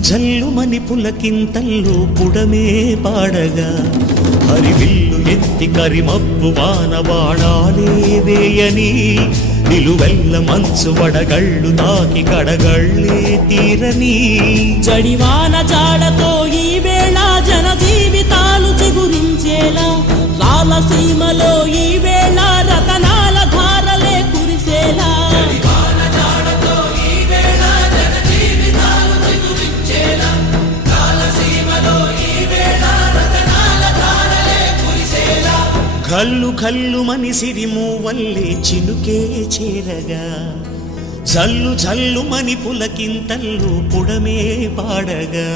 జల్లుమని పులకింతల్లో పుడమే పాడగా హరివిల్లు ఎత్తి కరిమబ్బు వాన బాణాలే వేయని నిలువెల్ల మంచు వడగళ్ళు తాకి కడగళ్ళే తీరని జడివాన జాడతో ఈ వేళ జన జీవితాలు చిగురించేలా రాలసీమలో ఈ వేళ రతనాల ధారలే కురిసేలా కల్లు కల్లు మని సిరిమూవల్లే చినుకే చేరగా జల్లు జల్లు మని పులకింతల్లు పుడమే పాడగా